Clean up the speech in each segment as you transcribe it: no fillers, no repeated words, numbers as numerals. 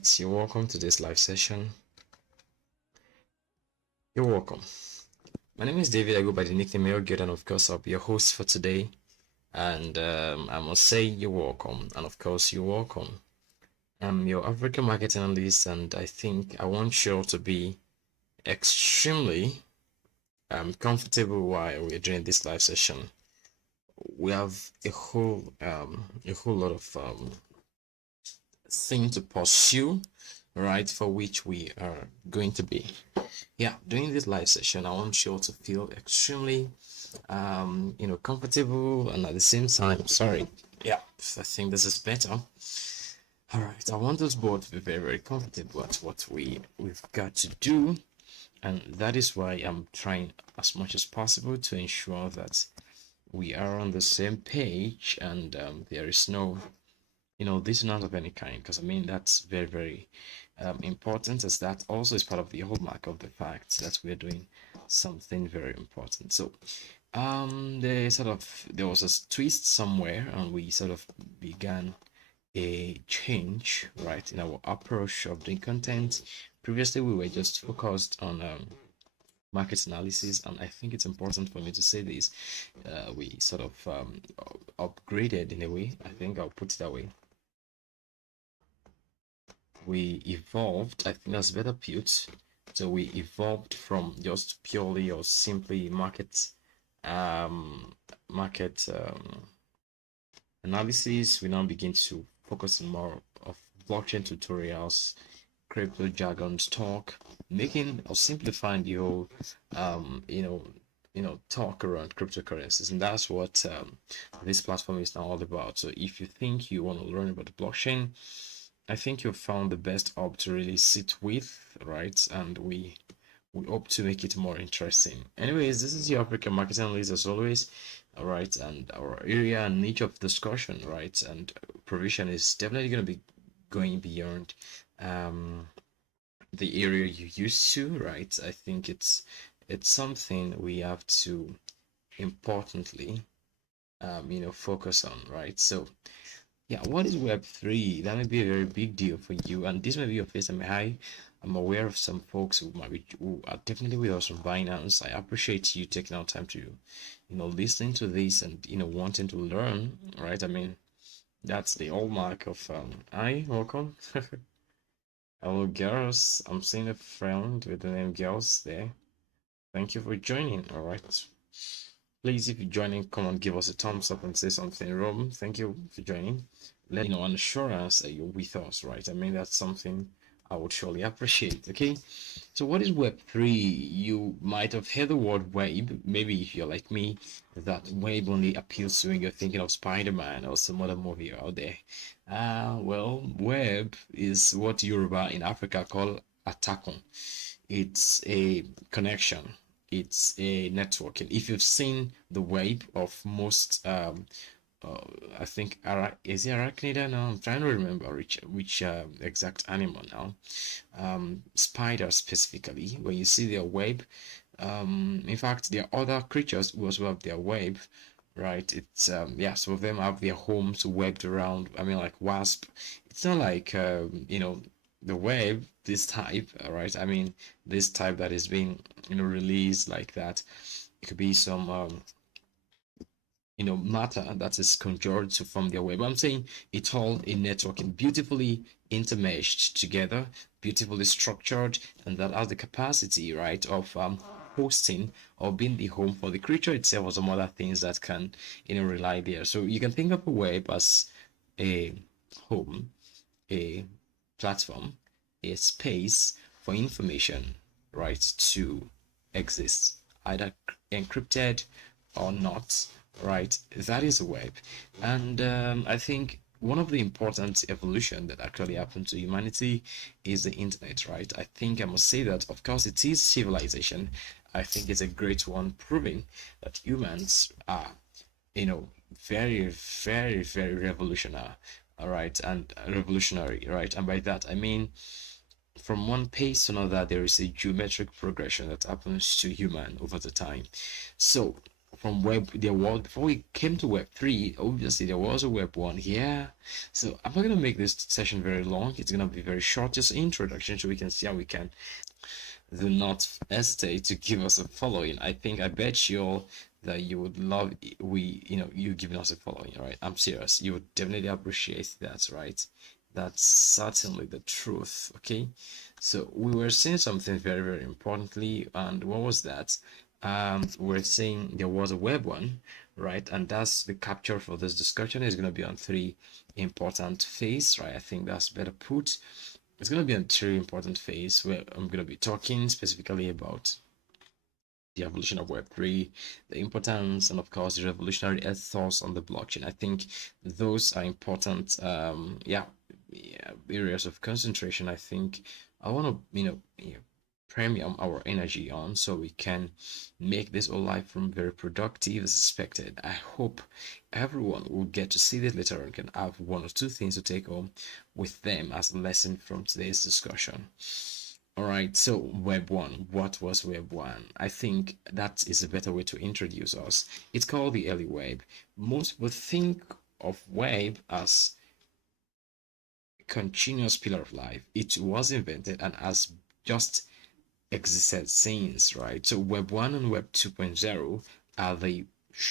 right, you're welcome to this live session. You're welcome. My name is David. I go by the nickname Good, and of course, I'll be your host for today. And I must say, you're welcome, and of course, you're welcome. I'm your African market analyst, and I think I want you all to be extremely comfortable while we're doing this live session. We have a whole lot of thing to pursue, right, for which we are going to be doing this live session. I want you all to feel extremely comfortable, and at the same time, I think this is better. All right, I want us both to be very, very comfortable at what we've got to do, and that is why I'm trying as much as possible to ensure that we are on the same page, and there is no dissonance of any kind, because I mean that's very, very important, as that also is part of the hallmark of the fact that we're doing something very important. So there was a twist somewhere, and we sort of began a change, right, in our approach of doing content. Previously we were just focused on market analysis, and I think it's important for me to say this. We sort of upgraded in a way. I think I'll put it that way. We evolved. I think that's better put. So we evolved from just purely or simply market analysis. We now begin to focus on more of blockchain tutorials, crypto jargon talk, making or simplifying the whole talk around cryptocurrencies. And that's what this platform is now all about. So if you think you want to learn about the blockchain, I think you've found the best op to really sit with, right? And we hope to make it more interesting. Anyways, this is your African marketing analyst as always. All right, and our area and niche of discussion, right, and provision is definitely going to be going beyond the area you used to, right? I think it's something we have to importantly focus on, right? So what is Web3? That may be a very big deal for you, and this may be your first time. I'm aware of some folks who are definitely with us on Binance. I appreciate you taking out time to listening to this and wanting to learn, right? I mean, that's the hallmark of hi, welcome. Hello girls, I'm seeing a friend with the name girls there. Thank you for joining. All right, please, if you're joining, come on, give us a thumbs up and say something. Rob, thank you for joining. Let an assurance that you're with us, right? I mean, that's something I would surely appreciate. Okay, so what is Web3? You might have heard the word web. Maybe if you're like me, that web only appeals to when you're thinking of Spider-Man or some other movie out there. Well, web is what Yoruba in Africa call atakon. It's a connection, it's a network. And if you've seen the web of most I think is it arachnida now? I'm trying to remember which exact animal now. Spiders specifically, when you see their web, in fact there are other creatures who also have their web, right? It's some of them have their homes webbed around. I mean, like wasp. It's not like the web, this type, right? I mean, this type that is being released like that. It could be some matter that is conjured to form their web. I'm saying it's all a networking, beautifully intermeshed together, beautifully structured, and that has the capacity, right, of hosting or being the home for the creature itself or some other things that can rely there. So you can think of a web as a home, a platform, a space for information, right, to exist, either encrypted or not, right? That is a web. And I think one of the important evolution that actually happened to humanity is the internet, right? I think I must say that, of course, it is civilization. I think it's a great one, proving that humans are very, very, very revolutionary, all right, and revolutionary, right? And by that I mean, from one pace to another, there is a geometric progression that happens to human over the time. So from web there was before we came to web 3. Obviously there was a web 1 here. So I'm not going to make this session very long. It's going to be very short, just introduction, so we can see how we can. Do not hesitate to give us a following. I bet you all that you would love you giving us a following, right? I'm serious. You would definitely appreciate that, right? That's certainly the truth. Okay, so we were saying something very, very importantly, and what was that? We're saying there was a web 1, right? And that's the capture for this discussion is going to be on three important phases, right? I think that's better put. It's going to be a very important phase where I'm going to be talking specifically about the evolution of Web3, the importance, and of course, the revolutionary ethos on the blockchain. I think those are important, areas of concentration. I think I want to, premium our energy on so we can make this whole life from very productive as expected. I hope everyone will get to see this later and can have one or two things to take home with them as a lesson from today's discussion. All right, so Web 1. What was Web 1? I think that is a better way to introduce us. It's called the early web. Most people think of web as a continuous pillar of life. It was invented and has just existed since, right? So Web 1 and Web 2.0 are the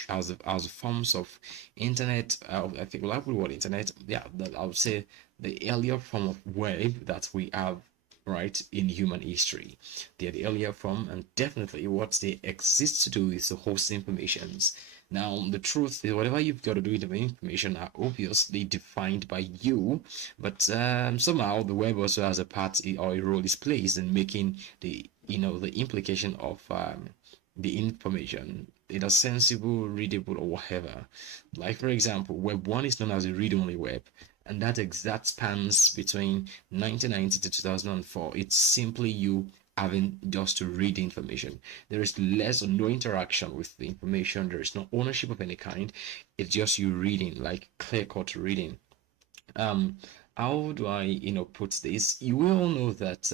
as forms of internet. I think well, I would word internet. Yeah, I would say the earlier form of web that we have, right, in human history. They're the earlier form, and definitely what they exist to do is to host informations. Now, the truth is, whatever you've got to do with the information are obviously defined by you, but somehow the web also has a part or a role is placed in making the implication of the information either sensible, readable, or whatever. Like for example, Web 1 is known as a read-only web, and that exact spans between 1990 to 2004. It's simply you having just to read the information. There is less or no interaction with the information. There is no ownership of any kind. It's just you reading, like clear-cut reading. um how do I put this? You will know that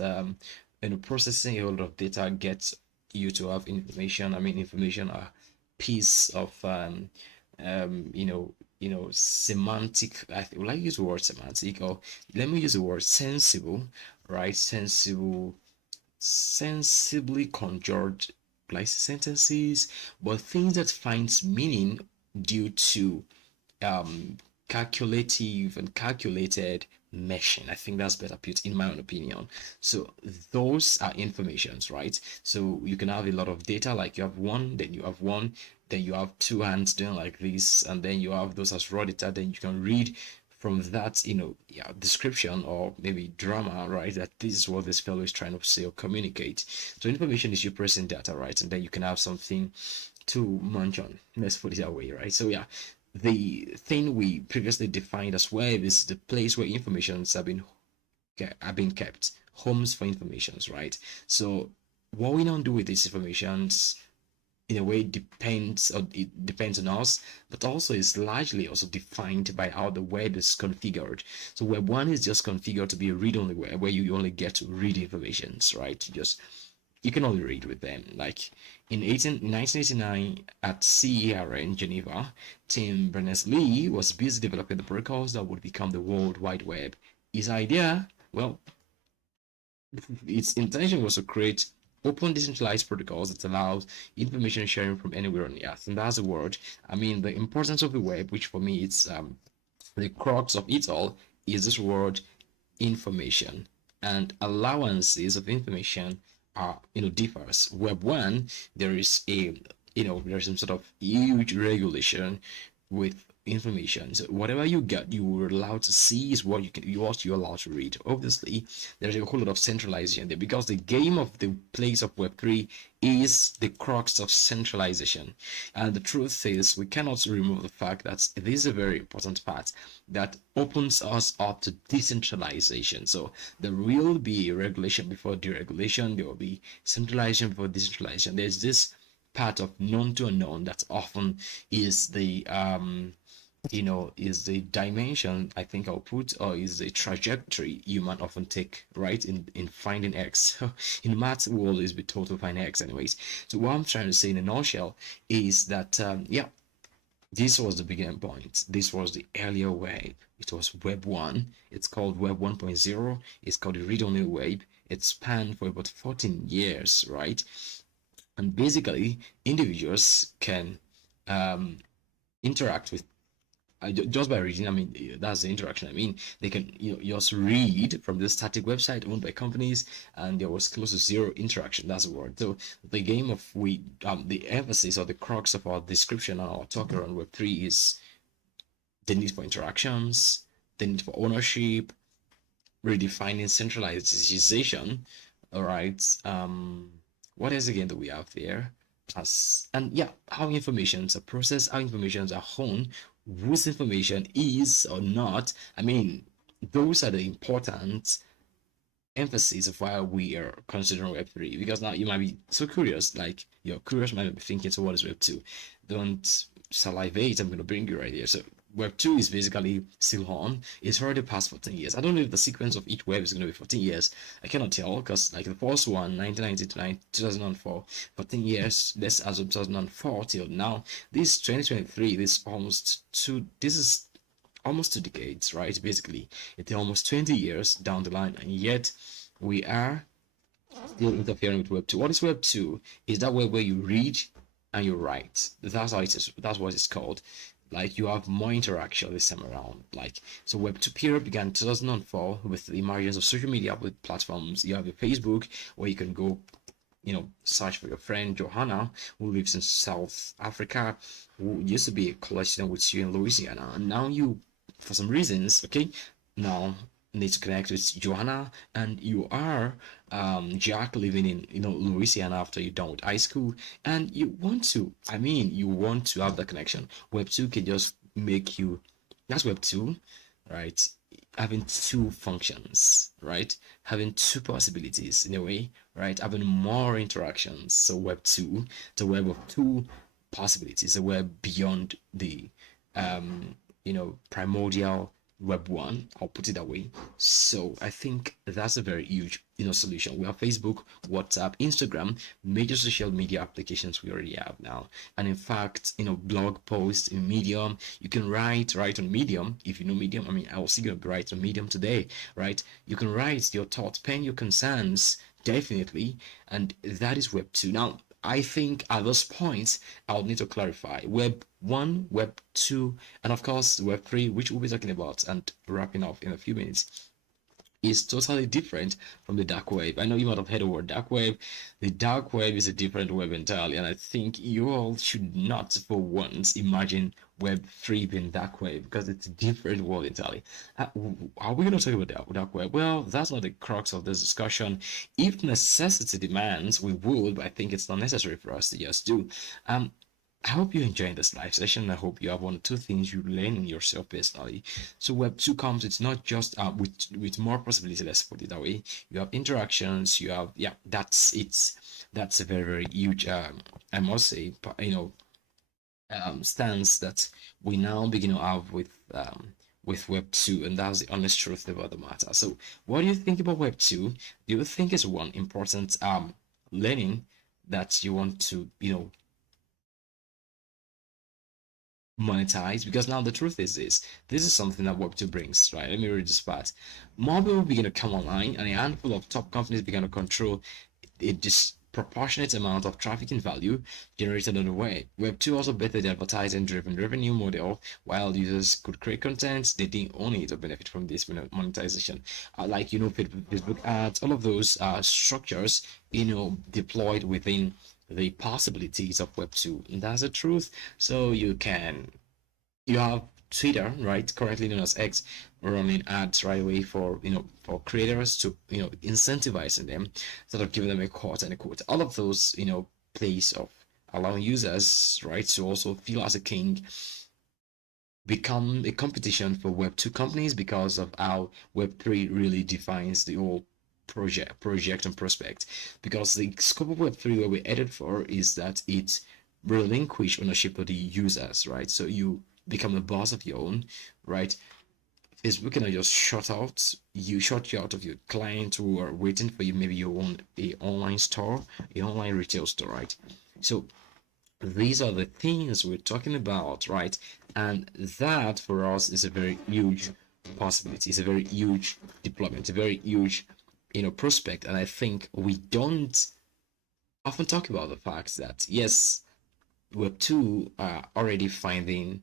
processing a lot of data gets you to have information. I mean, information are piece of semantic. Will I use the word semantic, or let me use the word sensible, right? Sensibly conjured like sentences, but things that finds meaning due to um calculative and calculated meshing. I think that's better put in my own opinion. So those are informations, right? So you can have a lot of data, like you have one, then you have one, then you have two hands doing like this, and then you have those as raw data. Then you can read from that, description or maybe drama, right? That this is what this fellow is trying to say or communicate. So information is you pressing data, right? And then you can have something to munch on. Let's put it that way, right? So yeah, the thing we previously defined as web is the place where informations have been kept, homes for informations, right? So what we now do with these informations in a way depends, or it depends on us, but also is largely also defined by how the web is configured. So web 1 is just configured to be a read-only web where you only get to read informations, right? You can only read with them. Like in 1989 at CERN Geneva, Tim Berners-Lee was busy developing the protocols that would become the World Wide Web. His idea, well, its intention was to create open decentralized protocols that allows information sharing from anywhere on the earth. And that's the word. I mean, the importance of the web, which for me it's the crux of it all, is this word information, and allowances of information are differs. Web 1, there is there's some sort of huge regulation with information. So whatever you get, you were allowed to see is what you're allowed to read. Obviously, there's a whole lot of centralization there, because the game of the place of Web3 is the crux of centralization. And the truth is, we cannot remove the fact that this is a very important part that opens us up to decentralization. So there will be regulation before deregulation. There will be centralization before decentralization. There's this part of known to unknown that often is the is the dimension, I think I'll put, or is the trajectory human often take, right, in finding X. So in maths, we always be told to find X anyways. So what I'm trying to say in a nutshell is that, yeah, this was the beginning point. This was the earlier wave. It was Web 1. It's called Web 1.0. It's called the read-only wave. It spanned for about 14 years, right? And basically, individuals can um, interact with just by reading. I mean, that's the interaction. I mean, they can just read from the static website owned by companies, and there was close to zero interaction. That's the word. So the game of the emphasis or the crux of our description and our talk around Web3 is the need for interactions, the need for ownership, redefining centralization. All right. What else again do we have there? As and yeah, how informations are processed, how informations are honed, whose information is or not. I mean, those are the important emphasis of why we are considering Web3. Because now you might be so curious, like you're curious, might be thinking, so what is Web2? Don't salivate, I'm going to bring you right here. So Web2 is basically still on. It's already past 14 years. I don't know if the sequence of each web is going to be 14 years. I cannot tell because, like, the first one, 1990 to 2004, 14 years. That's as of 2004 till now. This 2023, this is almost 2 decades, right? Basically, it's almost 20 years down the line, and yet we are still interfering with Web 2. What is Web 2? Is that web where you read and you write. That's how it is. That's what it's called. Like you have more interaction this time around. Like so, Web 2 period began in 2004 with the emergence of social media with platforms. You have your Facebook where you can go, search for your friend Johanna who lives in South Africa, who used to be a college student with you in Louisiana, and now you, for some reasons, okay, now need to connect with Johanna, and you are Jack living in Louisiana after you're done with high school, and you want to have that connection. Web 2 can just make you, that's Web 2, right? Having two functions, right? Having two possibilities in a way, right? Having more interactions. So Web 2, the web of two possibilities, a web beyond the primordial Web 1. I'll put it that way. So I think that's a very huge solution. We have Facebook, WhatsApp, Instagram, major social media applications we already have now. And in fact, blog posts in Medium, you can write on Medium. If you know Medium, I mean, I was still gonna write on Medium today, right? You can write your thoughts, pen your concerns, definitely, and that is Web 2. Now, I think at this point, I'll need to clarify Web 1, Web 2, and of course, Web 3, which we'll be talking about and wrapping up in a few minutes, is totally different from the dark web. I know you might have heard the word dark web. The dark web is a different web entirely, and I think you all should not for once imagine Web 3 being dark web because it's a different world entirely. Are we going to talk about dark web? Well, that's not the crux of this discussion. If necessity demands, we would, but I think it's not necessary for us to just do. I hope you're enjoying this live session. I hope you have one or two things you learn in yourself personally. So Web 2 comes, it's not just with more possibility, let's put it that way. You have interactions, you have, yeah, that's a very, very huge, I must say, stance that we now begin to have with Web 2, and that's the honest truth about the matter. So what do you think about Web 2? Do you think it's one important learning that you want to, monetize? Because now the truth is this is something that Web2 brings, right? Let me read this part. More people begin to come online, and a handful of top companies begin to control a disproportionate amount of traffic and value generated on the web. Web2 also bettered the advertising driven revenue model. While users could create content, they didn't own it or benefit from this monetization. Like Facebook ads, all of those structures deployed within the possibilities of Web 2. And that's the truth. So you have Twitter, right, currently known as X, running ads right away for for creators to incentivizing them, sort of giving them a quote and a quote. All of those place of allowing users, right, to also feel as a king, become a competition for Web 2 companies because of how Web 3 really defines the whole project and prospect. Because the scope of Web 3 where we're headed for is that it relinquish ownership of the users, right? So you become the boss of your own, right? Facebook cannot just shut you out of your clients who are waiting for you. Maybe you own a online store, a online retail store, right? So these are the things we're talking about, right? And that for us is a very huge possibility. It's a very huge deployment, a very huge, prospect. And I think we don't often talk about the fact that yes, Web 2 are already finding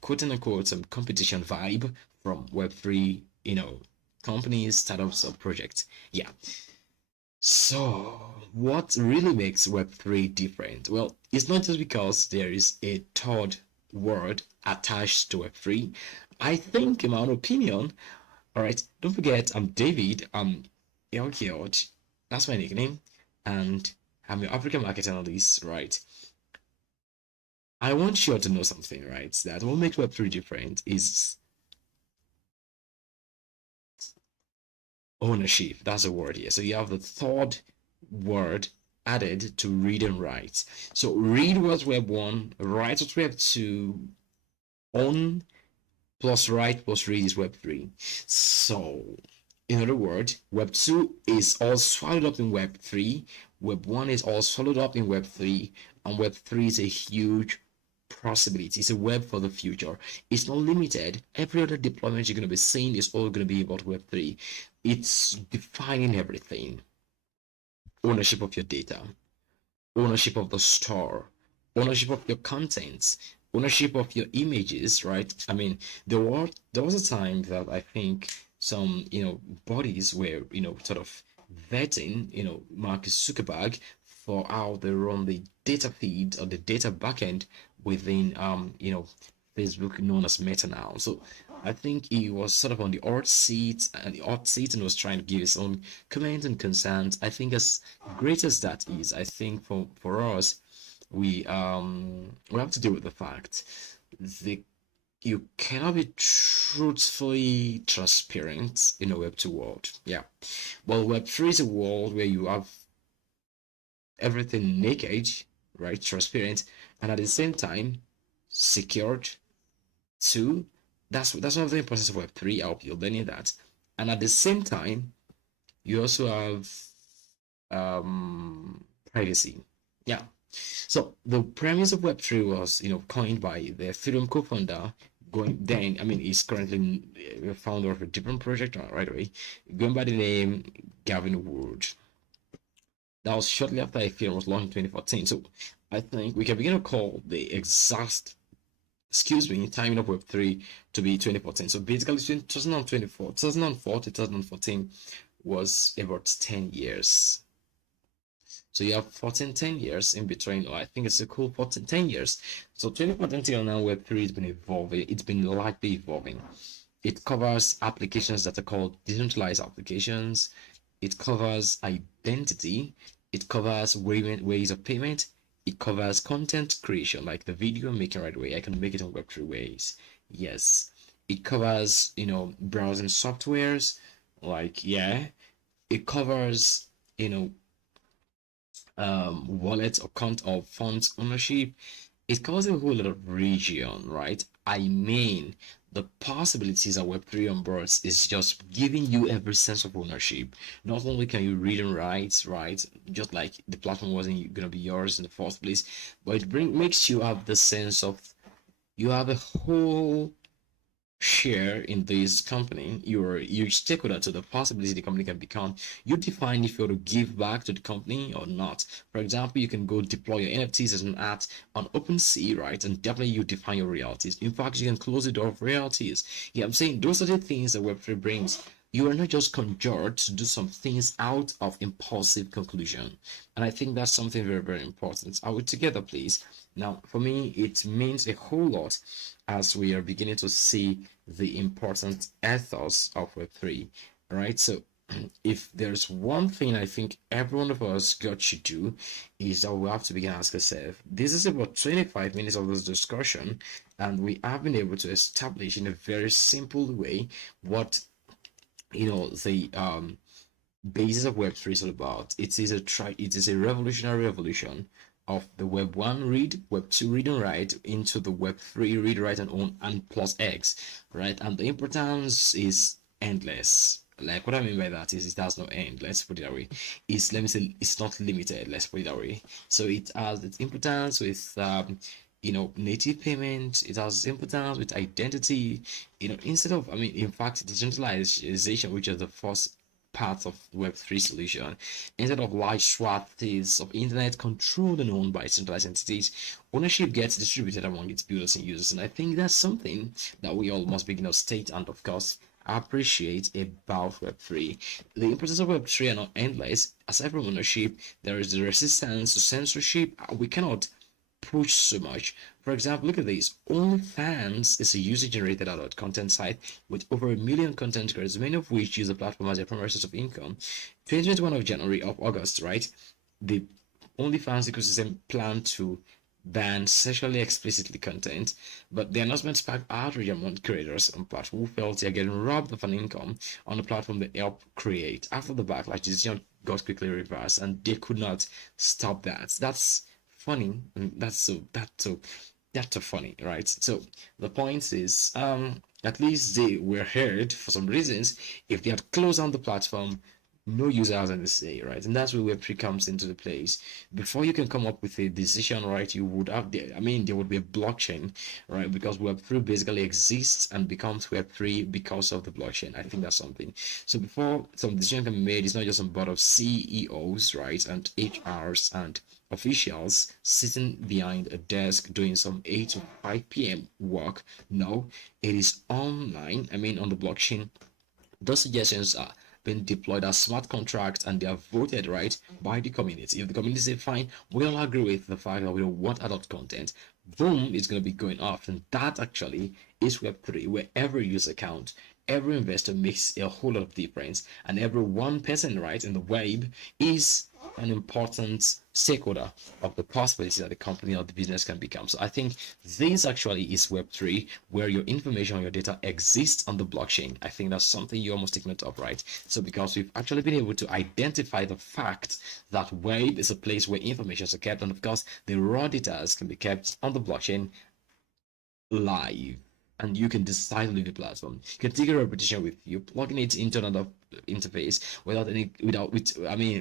quote unquote some competition vibe from Web 3, companies, startups, or projects. Yeah. So, what really makes Web3 different? Well, it's not just because there is a third word attached to Web3. I think, in my own opinion, all right, don't forget, I'm David, I'm Elkiot, that's my nickname, and I'm your African market analyst, right? I want you all to know something, right? That what makes Web3 different is ownership. That's a word here. So you have the third word added to read and write. So read was Web 1, write was Web 2, own plus write plus read is Web 3. So, in other words, Web 2 is all swallowed up in Web 3, Web 1 is all swallowed up in Web 3, and Web 3 is a huge possibility. It's a web for the future. It's not limited. Every other deployment you're going to be seeing is all going to be about Web 3. It's defining everything. Ownership of your data, ownership of the store, ownership of your contents, ownership of your images, right? I mean, there was a time that I think some, bodies were, sort of vetting, Mark Zuckerberg for how they run the data feed or the data backend within, Facebook known as Meta now. So I think he was sort of on the hot seat and was trying to give his own comment and concerns. I think as great as that is, I think for us, we have to deal with the fact the you cannot be truthfully transparent in a Web 2 world. Yeah. Well, Web 3 is a world where you have everything naked, right? Transparent, and at the same time secured. Two, that's one of the importance of Web 3. I hope you're learning that. And at the same time, you also have privacy. Yeah. So the premise of Web 3 was, coined by the Ethereum co-founder going then, I mean, he's currently a founder of a different project right away, going by the name Gavin Wood. That was shortly after Ethereum was launched in 2014. So I think we can begin to call the exact, timing of Web3 to be 2014. So basically 2024, 2004 to 2014 was about 10 years. So you have 10 years in between. I think it's a cool 10 years. So 2014 till now, Web3 has been evolving. It's been lightly evolving. It covers applications that are called decentralized applications. It covers identity. It covers ways of payment. It covers content creation, like the video I'm making right away. I can make it on Web3 ways. Yes. It covers, browsing softwares. Like, yeah. It covers, wallet account or funds ownership. It covers a whole lot of region, right? I mean, the possibilities of Web3 on boards is just giving you every sense of ownership. Not only can you read and write, right? Just like the platform wasn't gonna be yours in the first place, but makes you have the sense of you have a whole share in this company. You're a huge stakeholder to the possibility the company can become. You define if you're to give back to the company or not. For example, you can go deploy your NFTs as an art on OpenSea, right? And definitely you define your royalties. In fact, you can close the door of royalties. Yeah, I'm saying those are the things that Web3 brings. You are not just conjured to do some things out of impulsive conclusion. And I think that's something very, very important. Are we together, please? Now, for me, it means a whole lot as we are beginning to see the important ethos of Web3, right? So, if there's one thing I think every one of us got to do is that we have to begin ask ourselves. This is about 25 minutes of this discussion, and we have been able to establish in a very simple way what the basis of Web3 is all about. It is a revolutionary revolution of the Web 1 read, Web 2 read and write into the Web 3 read, write, and own, and plus X, right? And the importance is endless. Like, what I mean by that is it has no end. Let's put it that way. It's, let me say, it's not limited. Let's put it that way. So it has its importance with native payment. It has importance with identity. Instead of, I mean, in fact, decentralization, which is the first part of Web3 solution, instead of large swaths of internet controlled and owned by centralized entities, ownership gets distributed among its builders and users. And I think that's something that we all must begin to state and, of course, appreciate about Web3. The importance of Web3 are not endless. Aside from ownership, there is the resistance to censorship. We cannot push so much. For example, look at this. OnlyFans is a user-generated adult content site with over 1 million content creators, many of which use the platform as their primary source of income. 2021 of January of August, right? The OnlyFans ecosystem planned to ban sexually explicitly content, but the announcement sparked outrage among creators on platform who felt they are getting robbed of an income on the platform they helped create. After the backlash, the decision got quickly reversed, and they could not stop that. That's funny, and that's so funny, right? So the point is, at least they were heard for some reasons. If they had closed down the platform, no user has anything to say, right? And that's where Web3 comes into the place. Before you can come up with a decision, right, you would have there would be a blockchain, right? Because Web3 basically exists and becomes Web3 because of the blockchain. I think that's something. So before some decision can be made, it's not just a board of CEOs, right, and HRs and officials sitting behind a desk doing some 8 to 5 p.m. work. No, it is online. I mean, on the blockchain. Those suggestions are being deployed as smart contracts, and they are voted right by the community. If the community say fine, we all agree with the fact that we don't want adult content, boom, it's going to be going off. And that actually is Web3, where every user count, every investor makes a whole lot of difference, and every one person right in the web is an important stakeholder of the possibility that the company or the business can become. So I think this actually is Web3, where your information, your data exists on the blockchain. I think that's something you almost take note of, right? So because we've actually been able to identify the fact that web is a place where information is kept, and of course the raw data can be kept on the blockchain live, and you can decide to leave the platform. You can take a repetition with you, plugging it into another interface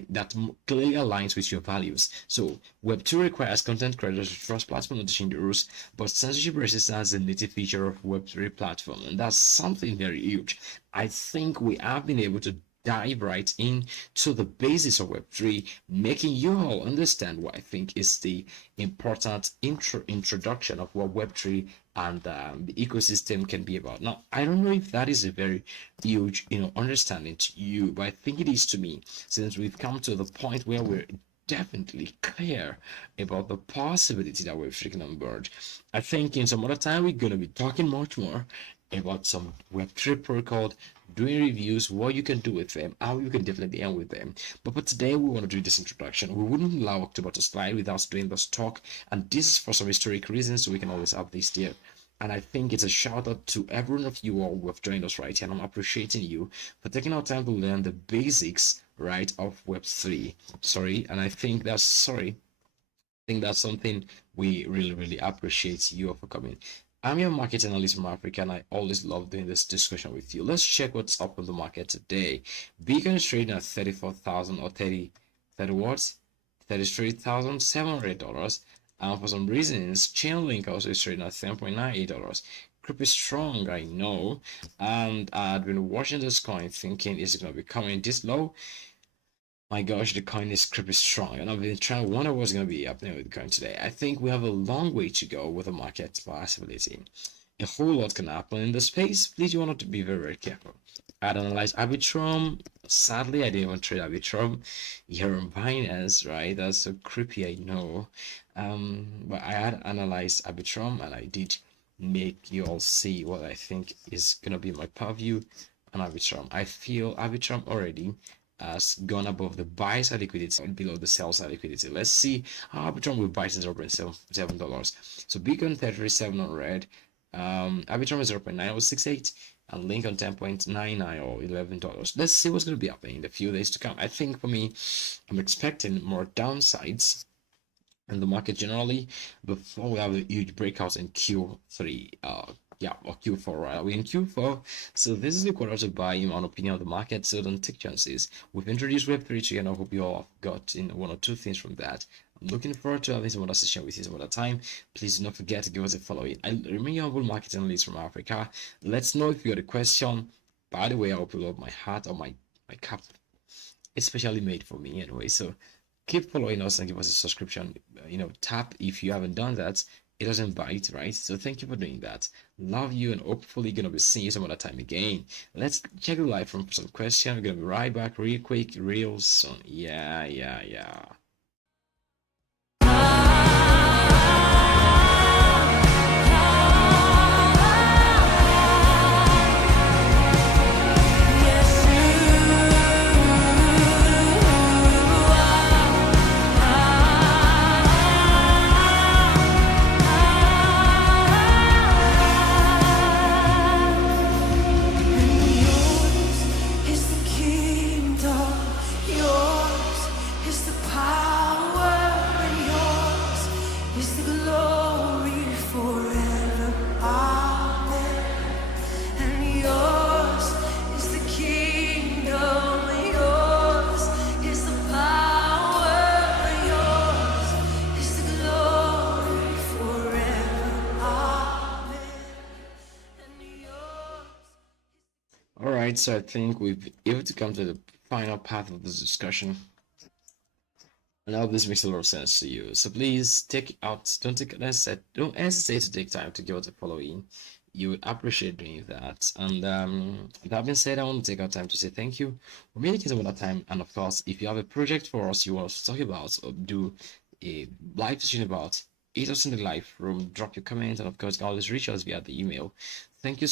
that clearly aligns with your values. So Web2 requires content creators to trust platform not to change the rules, but censorship resistance is a native feature of Web3 platform, and that's something very huge. I think we have been able to dive right into the basis of Web3, making you all understand what I think is the important introduction of what Web3 and the ecosystem can be about. Now, I don't know if that is a very huge, understanding to you, but I think it is to me, since we've come to the point where we're definitely clear about the possibility that we're freaking on board. I think in some other time we're going to be talking much more about some Web3 protocol, doing reviews, what you can do with them, how you can definitely end with them. But for today, we want to do this introduction. We wouldn't allow October to slide without doing this talk, and this is for some historic reasons, so we can always have this here. And I think it's a shout out to every one of you all who have joined us right here, and I'm appreciating you for taking our time to learn the basics, right, of Web3. I think that's something we really, really appreciate you all for coming. I'm your market analyst from Africa, and I always love doing this discussion with you. Let's check what's up in the market today. Bitcoin is trading at 34,000 or 30 what? $33,700. And for some reasons, Chainlink also is trading at $10.98. Crypto is strong, I know. And I've been watching this coin thinking, is it going to be coming this low? My gosh, the coin is creepy strong, and I've been trying to wonder what's going to be happening with the coin today. I think we have a long way to go with the market possibility. A whole lot can happen in the space. Please, you want to be very, very careful. I'd analyze Arbitrum. Sadly, I didn't even trade Arbitrum here on Binance, right? That's so creepy, I know. But I had analyzed Arbitrum, and I did make you all see what I think is going to be my purview on Arbitrum. I feel Arbitrum already has gone above the buy side liquidity and below the sell side liquidity. Let's see how Arbitrum will buy $0.7. So Bitcoin 3700, Arbitrum is 0.9068, and Link on 10.99 or $11. Let's see what's going to be happening in the few days to come. I think for me, I'm expecting more downsides and the market generally before we have a huge breakout in Q3. Yeah, or Q4, right? We're in Q4. So this is the quarter to buy in my opinion of the market. So don't take chances. We've introduced Web3 to you, and I hope you all have got in one or two things from that. I'm looking forward to having some other session with you some other time. Please do not forget to give us a follow. I remain your humble market analyst from Africa. Let's know if you got a question. By the way, I hope you love my hat or my cap. It's specially made for me anyway. So keep following us and give us a subscription. Tap if you haven't done that. It doesn't bite, right? So thank you for doing that. Love you, and hopefully gonna be seeing you some other time again. Let's check the live from some question. We're gonna be right back real quick, real soon. Yeah, yeah, yeah. All right, so I think we've been able to come to the final part of this discussion. And I hope this makes a lot of sense to you. So please don't hesitate to take time to give us a following. You would appreciate doing that. And that being said, I want to take our time to say thank you for making some of that time. And of course, if you have a project for us you want us to talk about or do a live session about, hit us in the live room, drop your comments, and of course, you can always reach us via the email. Thank you